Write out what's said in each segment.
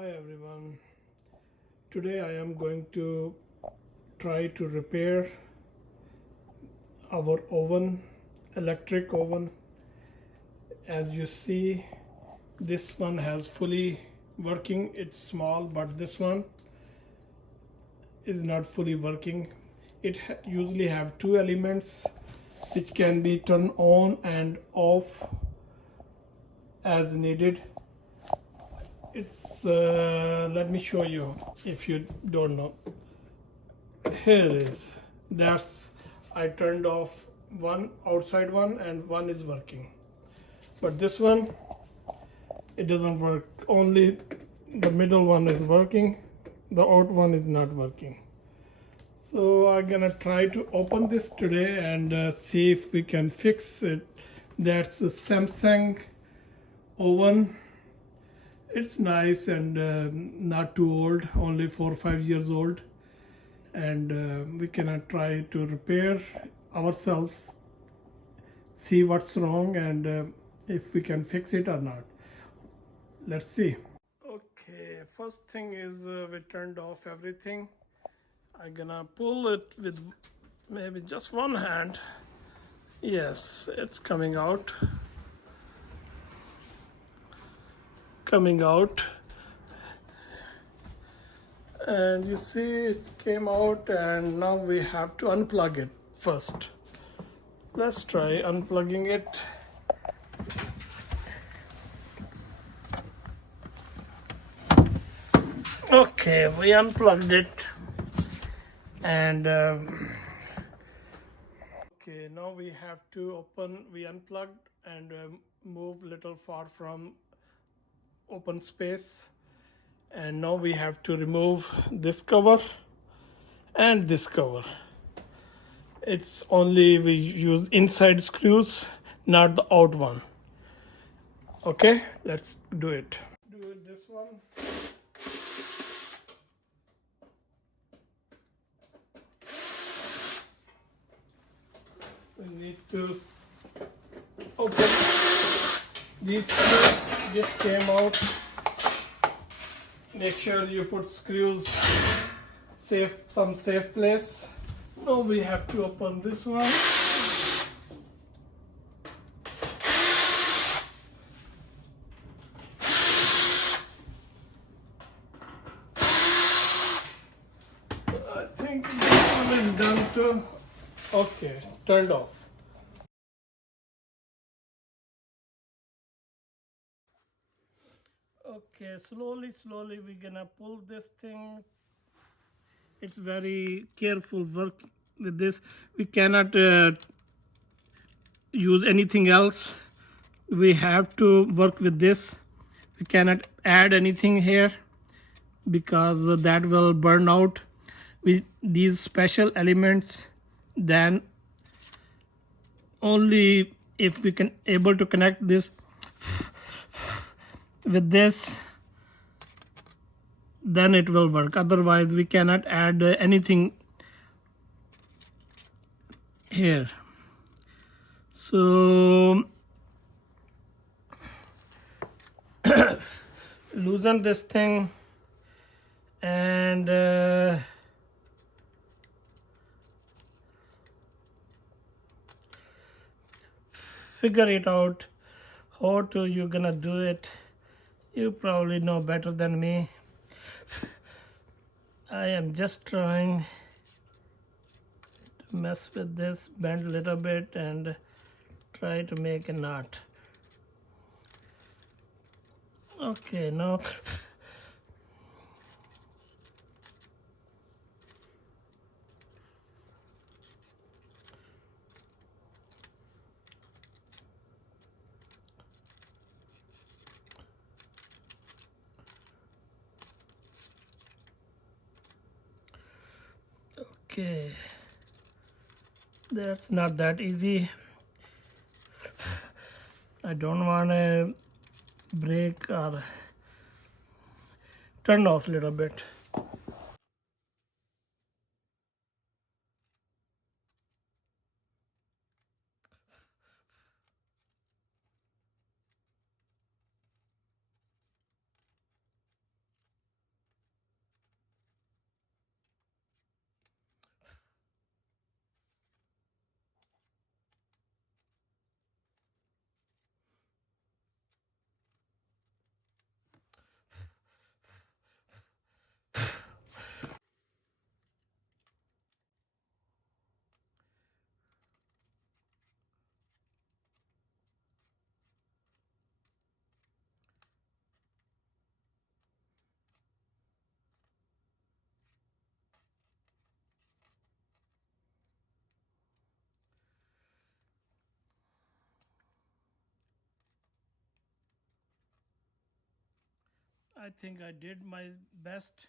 Hi everyone. Today I am going to try to repair our oven, electric oven. As you see, this one has fully working. It's small, but this one is not fully working. It usually have two elements which can be turned on and off as needed. It's let me show you if you don't know. Here it is. That's I turned off one outside one and one is working, but this one it doesn't work. Only the middle one is working, the out one is not working. So I'm gonna try to open this today and see if we can fix it. That's a Samsung oven. It's nice and not too old, only 4 or 5 years old, and we can try to repair ourselves, see what's wrong, and if we can fix it or not. Let's see. Okay, first thing is we turned off everything. I'm gonna pull it with maybe just one hand. Yes, it's coming out. And you see it came out, and now we have to unplug it first. Let's try unplugging it. Okay, we unplugged it, and okay, now we have to we unplugged and move little far from open space, and now we have to remove this cover and this cover. It's only we use inside screws, not the out one. Okay, let's do it. Do it this one. We need to open these screws. This came out. Make sure you put screws some safe place. Now we have to open this one. I think this one is done too. Okay, turned off. Okay, slowly we're gonna pull this thing. It's very careful work with this. We cannot use anything else. We have to work with this. We cannot add anything here because that will burn out with these special elements. Then only if we can able to connect this with this, then it will work. Otherwise we cannot add anything here. So loosen this thing and figure it out how to you're gonna do it. You probably know better than me. I am just trying to mess with this, bend a little bit and try to make a knot. Okay, now okay, that's not that easy. I don't want to break or turn off a little bit. I think I did my best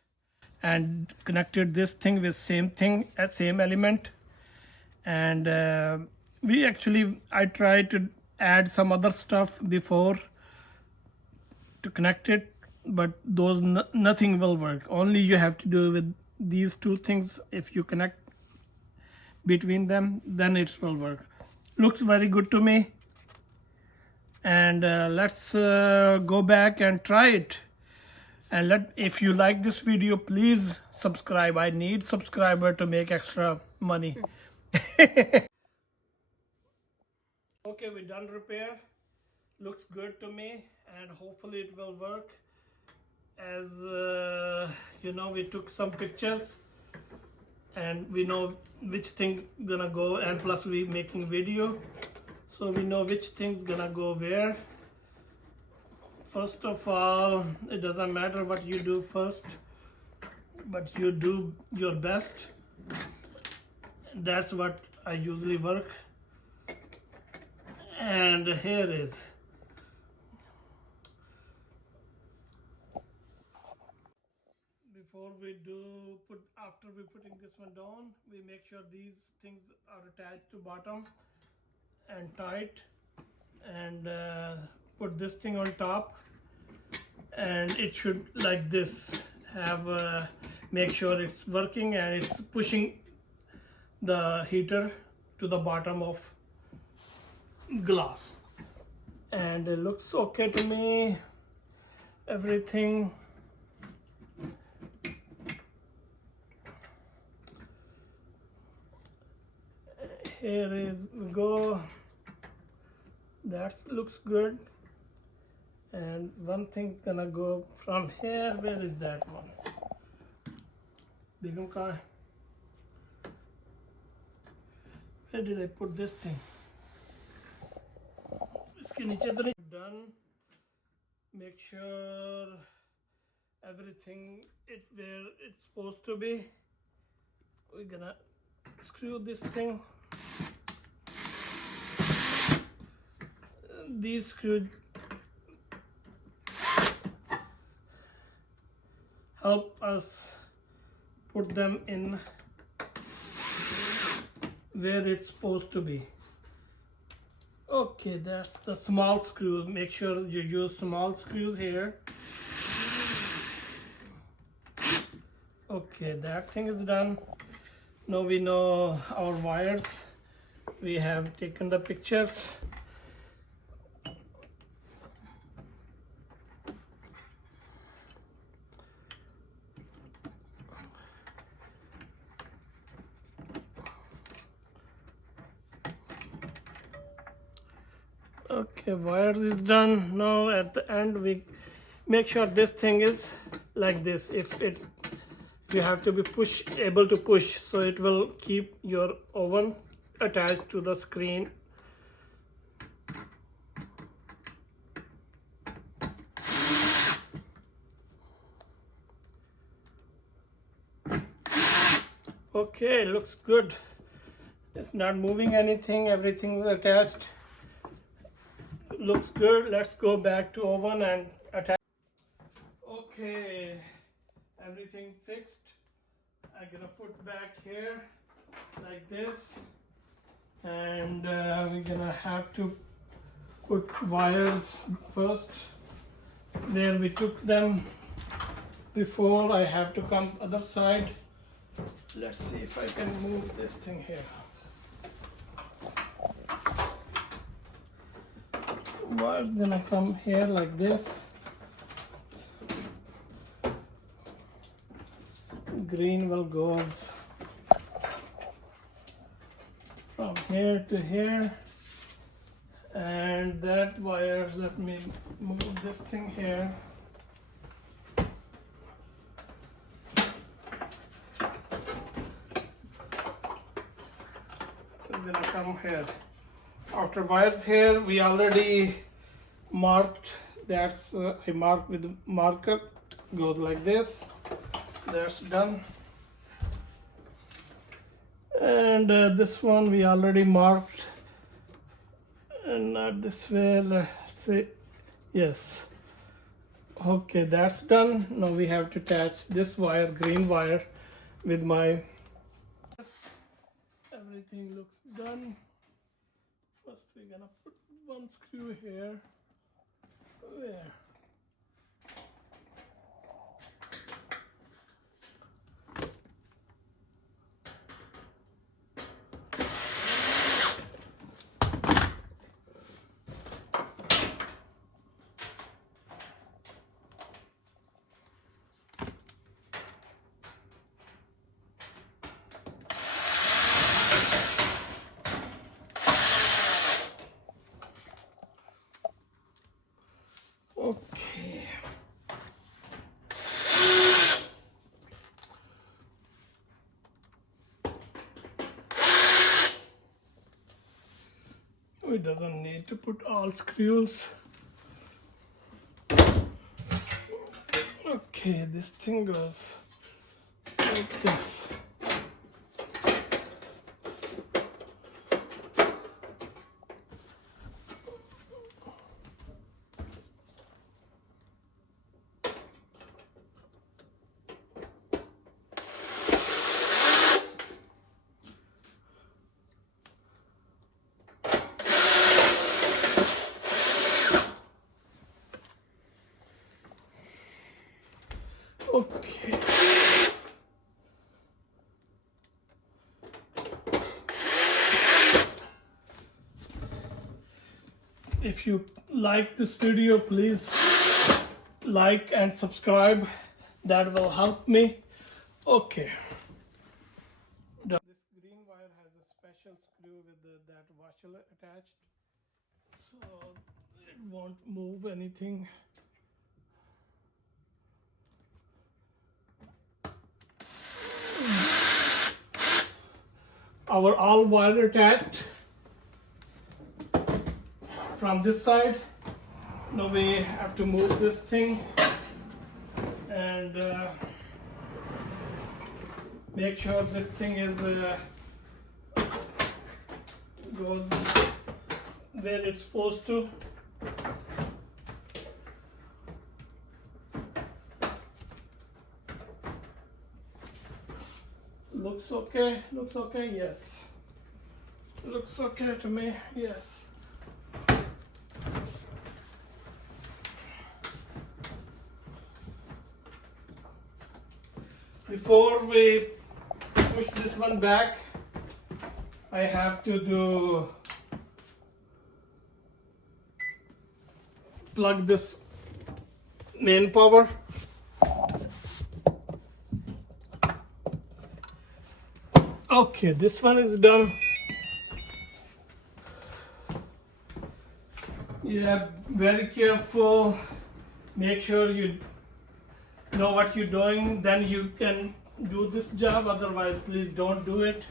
and connected this thing with same thing, same element. And I tried to add some other stuff before to connect it, but those nothing will work. Only you have to do with these two things. If you connect between them, then it will work. Looks very good to me. And let's go back and try it. And if you like this video, please subscribe. I need subscriber to make extra money. Okay, we done repair. Looks good to me, and hopefully it will work. As you know, we took some pictures and we know which thing gonna go, and plus we making video, so we know which thing's gonna go where. First of all, it doesn't matter what you do first, but you do your best. That's what I usually work. And here is before we do after we putting this one down, we make sure these things are attached to bottom and tight, and put this thing on top, and it should like this have make sure it's working and it's pushing the heater to the bottom of glass. And it looks okay to me, everything. Here is we go. That looks good. And one thing's gonna go from here. Where is that one? Begum car. Where did I put this thing? इसके नीचे तो नहीं. Done. Make sure everything is where it's supposed to be. We're gonna screw this thing. These screws help us put them in where it's supposed to be. Okay, that's the small screws. Make sure you use small screws here. Okay, that thing is done. Now we know our wires. We have taken the pictures. Okay, wires is done. Now at the end we make sure this thing is like this. If you have to be able to push, so it will keep your oven attached to the screen. Okay, looks good. It's not moving anything. Everything is attached. Looks good. Let's go back to oven and attach. Okay, everything fixed. I'm gonna put back here like this, and we're gonna have to put wires first where we took them before. I have to come other side. Let's see if I can move this thing here. Wire's gonna come here like this. Green will go from here to here, and that wire, let me move this thing here. It's gonna come here. After wires here, we already marked. That's I marked with marker. Goes like this. That's done. And this one we already marked, and not this way. Let's see. Yes. Okay, that's done. Now we have to attach this wire, green wire, with my. Everything looks done. First we're gonna put one screw here. There. Okay. We doesn't need to put all screws. Okay, this thing goes like this. Okay. If you like this video, please like and subscribe. That will help me. Okay. This green wire has a special screw with that washer attached, so it won't move anything. Our all wire attached from this side. Now we have to move this thing and make sure this thing is goes where it's supposed to. Looks okay, yes. Looks okay to me, yes. Before we push this one back, I have to plug this main power. Okay, this one is done. Yeah, very careful. Make sure you know what you're doing, then you can do this job. Otherwise, please don't do it.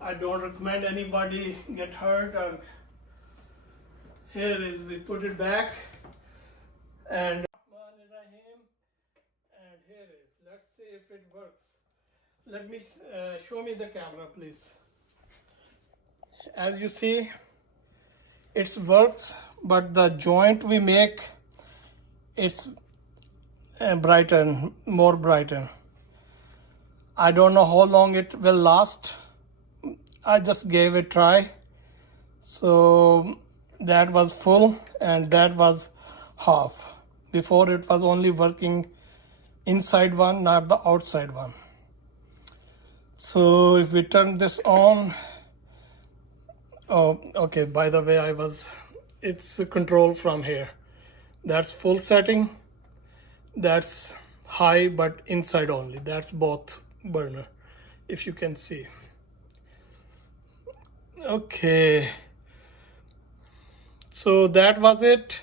I don't recommend anybody get hurt. Or here is, we put it back, and here is. Let's see if it works. Let me show me the camera, please. As you see, it works, but the joint we make, it's more brighter. I don't know how long it will last. I just gave it a try. So that was full and that was half. Before it was only working inside one, not the outside one. So if we turn this on, oh, okay, by the way, it's control from here. That's full setting. That's high, but inside only. That's both burner, if you can see. Okay. So that was it.